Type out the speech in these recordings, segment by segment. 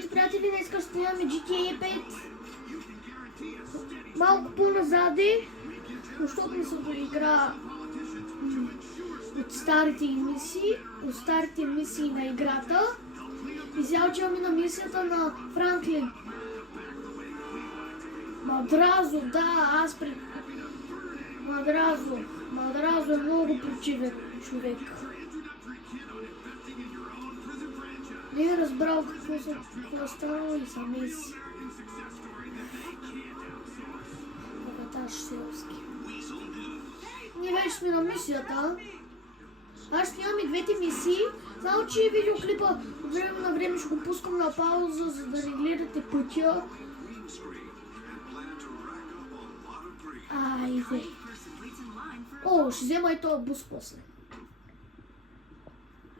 Здравейте, приятели, днес снимаме GTA 5. Малко по-назаде, защото ми се доигра от старите мисии на играта. И сега отиваме на мисията на Франклин. Мадразо, да, Мадразо е много противен човек. Не е разбрал какво е станало и са миси. Богаташ селски. Ние вече сме на мисията. Аз снимам и двете мисии. Само че видеоклипа от време на време ще го пускам на пауза, за да не гледате пътя. Айде. О, ще взема и този бус после.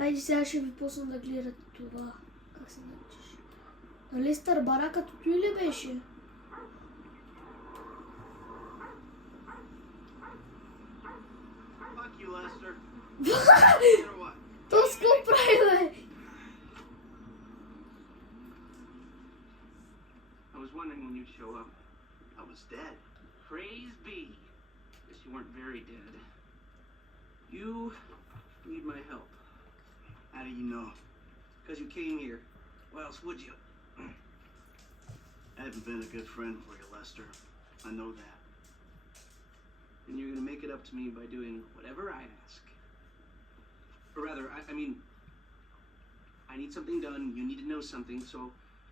Айде сега ще ви пусна да гледате това. Как се наричаш? На Лестър баракът от ли беше? То с какво прави, бе? I was wondering when you'd show up. I was dead. Praise be. Guess you weren't very dead. You need my help. How do you know? Because you came here. Why else would you? I haven't been a good friend for you, Lester. I know that. And you're gonna make it up to me by doing whatever I ask. Or rather, I mean, I need something done, you need to know something, so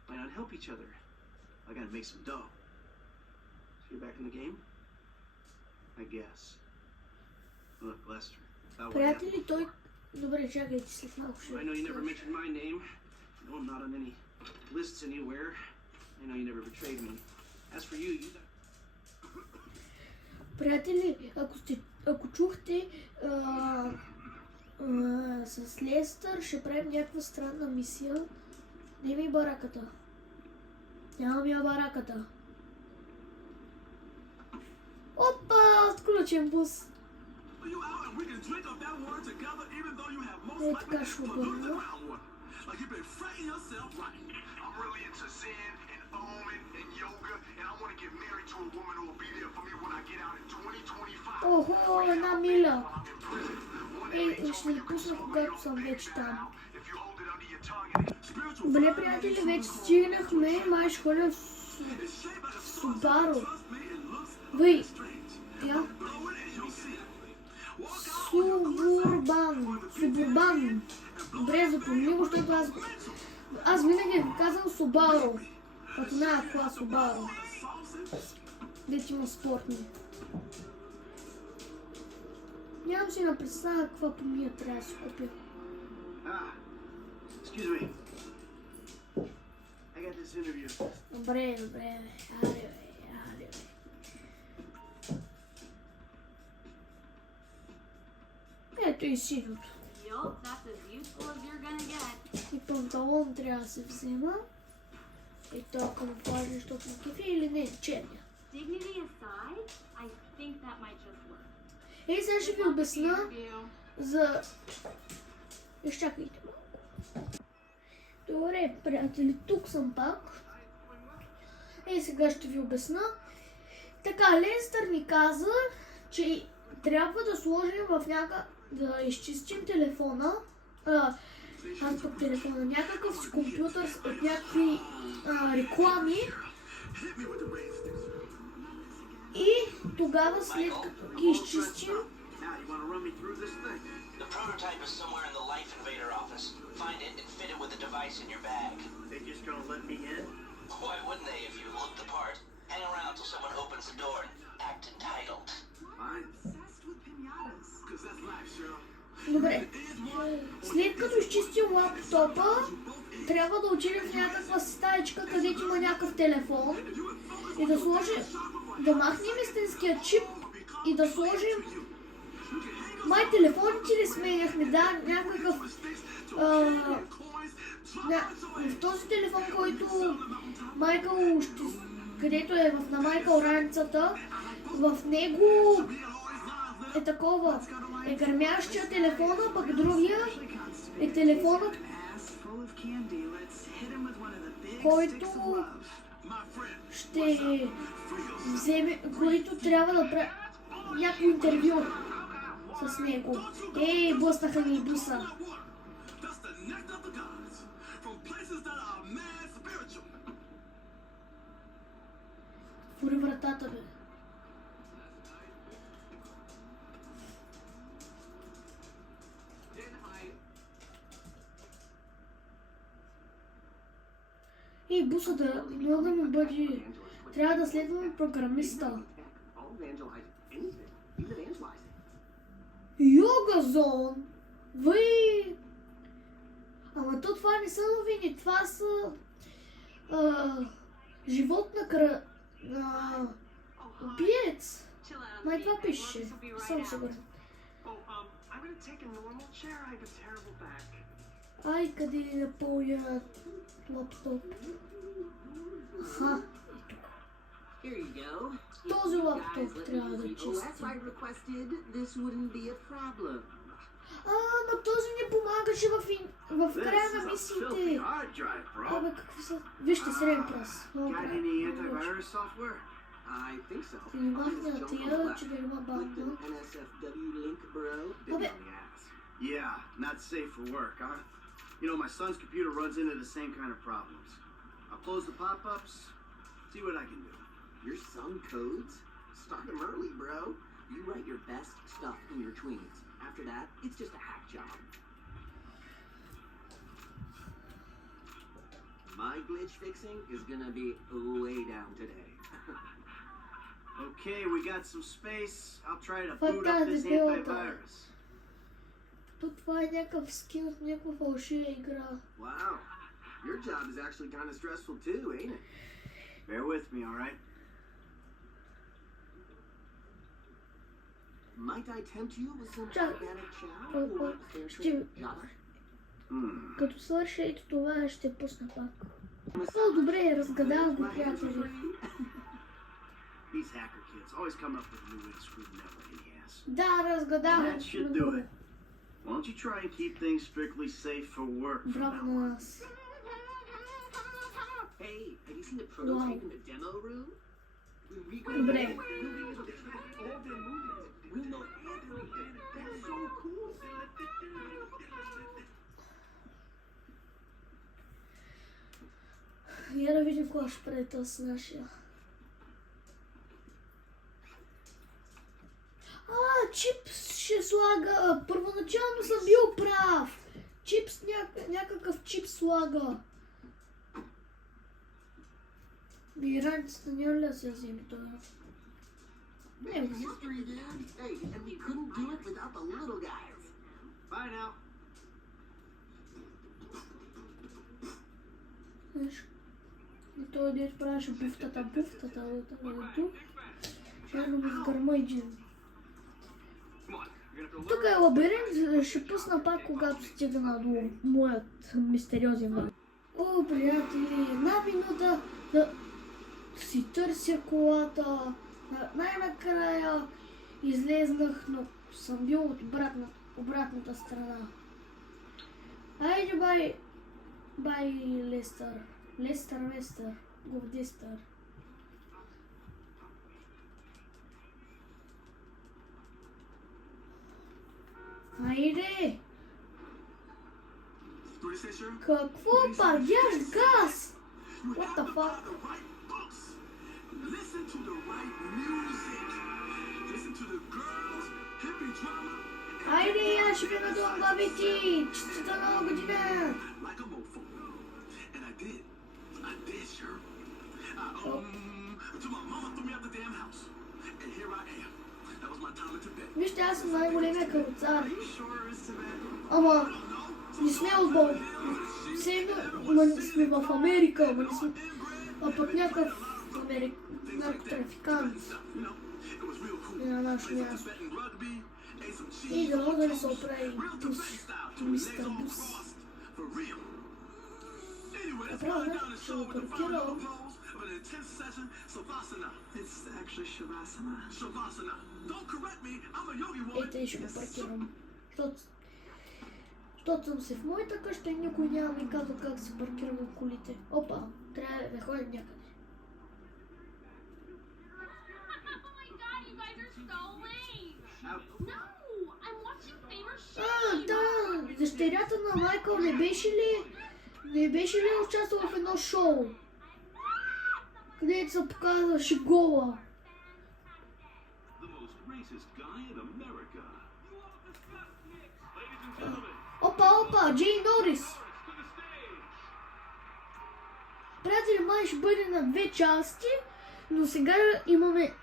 why not help each other? I gotta make some dough. So you're back in the game? I guess. Look, Lester. Приятели, той... Добре, чакайте, след малко ще... I know you never mentioned my name. I know I'm not on any lists anywhere. I know you never betrayed me. As for you, Приятели, ако чухте с Лестър, ще правим някаква странна мисия. Не ми бараката. Нямам я бараката. Опа, отключен бус. Е, така ще обърна. Охо, една миля. Ей, ще ли пусна, когато съм вече там. Добре, приятели, вече стигнахме. Май ще ходя в Субару. Вей, я? Субурбан. Добре, запомни го, защото аз винаги казвам Субару. Като най-аква Субару. Дете има спортни. Нямам си на представа каква помия трябва да си купя. Добре, бе. Аре, бе. Ето и сидото. И панталон трябва да се взема. И то камуфлажен, защото на кефи или не, черния. Ей, сега ще ви обясна за... Изчакайте малко. Добре, приятели, тук съм пак. Ей, сега ще ви обясна. Така, Лестър ни каза, че трябва да сложим в да изчистим телефона. Аз пък телефона, някакъв си компютър от някакви реклами. И тогава след като ги изчистим... The prototype is somewhere in the Life Invader office. Find it and fit it with the device in your bag. They just gonna let me in? Why wouldn't they if you look the part? Hang around till someone opens the door and act entitled. I'm obsessed with pinatas. Because that's life, Cheryl. Добре. След като изчистим лаптопа, трябва да отидем в някаква стаечка, където има някакъв телефон и да сложим, да махнем истинския чип и да сложим... Май телефоните ли сменяхме, да, някакъв... в този телефон, който Майкъл където е на Майкъл раницата, в него е такова, е гърмящия телефона, пък другия е телефонът, който ще вземе, който трябва да прави някакво интервю с него. Ей, блъснаха ни буса. Отвори вратата, бе. Ей, буса да мога да му бъде. Трябва да следваме програмиста. Йога зон! Вы! Ама то това не са новини, това са живот на убиец. Май това пише. Съм сигурен. Ай, къде ли да пълня лаптоп? Аха, и тук. Here you go. Този лаптоп трябва да Oh, as чисти. I requested, this wouldn't be a problem. Ама този не помагаше в края на This is a filthy мисиите. hard drive, bro. Абе, какви са? Вижте, среден пръст. Много Got правилно. any antivirus software? I think so. Ти не махня тия, че да има Clicked банда. an NSFW link, bro. Big Абе, on the ass. Yeah, not safe for work, huh? You know, my son's computer runs into the same kind of problems. I'll close the pop-ups, see what I can do. Your son codes? Start him early, bro. You write your best stuff in your tweens. After that, it's just a hack job. My glitch fixing is gonna be way down today. Okay, we got some space. I'll try to What boot does up this it build on? antivirus. То това е някакъв скин от някаква фалшива игра. Wow. Your job is actually kind of stressful too, ain't it? Bear with me, all right? Might I tempt you with some Чак. organic chow? О, Or fair ще- trade Java? Като свърша и това ще пусна пак. О, добре, разгадах го, приятели. These hacker kids always come up with a new way to screw the network in the ass. Да, разгадах That should do го. it. Why don't you try and keep things strictly safe for work from Браво now на on? нас. Hey, have you seen the Wow. prototype in the demo room? When we go Добре. we'll be able to track all their movements. We'll know everything. That's so cool. Я да видим кога ще прави този с нашия. Чипс ще слага. Първоначално съм бил прав. Чипс, някакъв чип слага. И раницата няма ли да се вземе това? Не, не. History, dude. Hey, and we couldn't do it without the little guys. Bye now. Знаеш, и той дед правеше буфтата, тук. Ще да му сгърма един. Тук е лабиринт, ще пусна пак, когато стигна до моят мистериозен враг. О, приятели, една минута да си търся колата. Най-накрая излезнах, но съм бил от обратната страна. Айде, бай, Лестър. Вестър. Говдестър. Айде! Какво пардяш газ? What the fuck? Listen to the right music. Listen to the girls, hippie drama. Айде, я ще ви надувам главите! Честита нова година! Like a mofo. And I did. Sure. Until my mama threw me out the damn house. And here I am. That was my time in Tibet. Вижте, аз съм най-големия кълцар. Sure is Tibet. Ама, не сме от Бог. Все едно сме в Америка, ама не сме... А пък някакъв наркотрафикант е на наше място. И да мога да се оправи бус, мистер Бус. Направо, да, ще го паркирам. Ето и ще го паркирам. Защото съм си в моята къща и никой няма ми казва как се паркирам колите. Опа, трябва да ходим някъде. Oh my god, you guys are so late! No! I'm watching Famous Да, дъщерята на Майкъл не беше ли участвала в едно шоу? Където се показваше гола. The most racist guy in America. Опа, Джей Норис. Приятели, май ще бъде на 2 части, но сега имаме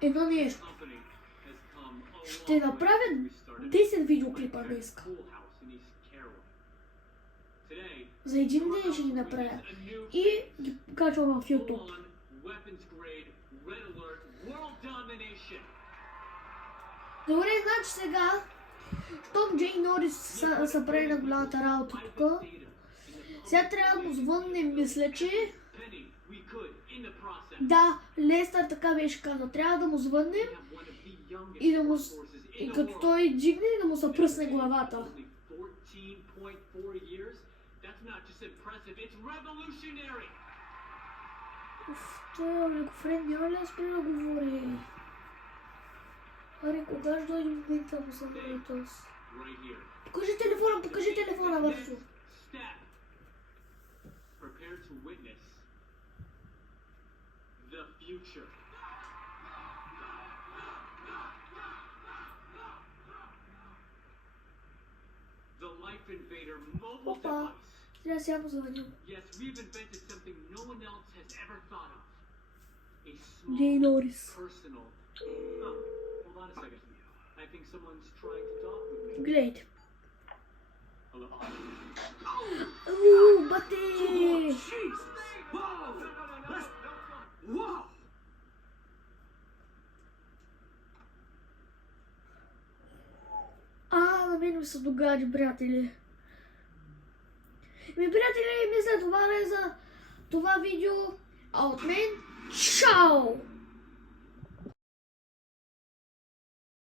едно нещо. Ще направя 10 видеоклипа днеска. За един ден ще ги направя и ги качвам в YouTube. Добре, значи сега, щом Джей Норис са прави на голямата работа тук, сега трябва да му звъннем, мисля, че... Да, Лестър така беше казал, трябва да му звъннем и да му... И като той дигне, да му се пръсне главата. Той Лекофрен няма ли да спре да говори? Аре, кога ще дойде момента му се намери този? Покажи телефона бързо. Prepare to witness the future. The Life Invader mobile Опа, device. трябва сега му звъним. Yes, we've invented something no one else has ever thought of. A small, Джей Норис. personal. Oh, hold on a second. I think someone's trying to talk with me. Гледайте. Hello? Бате! Jeez! Whoa! Whoa! На мен ми се догади, приятели. Приятели, мисля това е за това видео. А от мен, чао!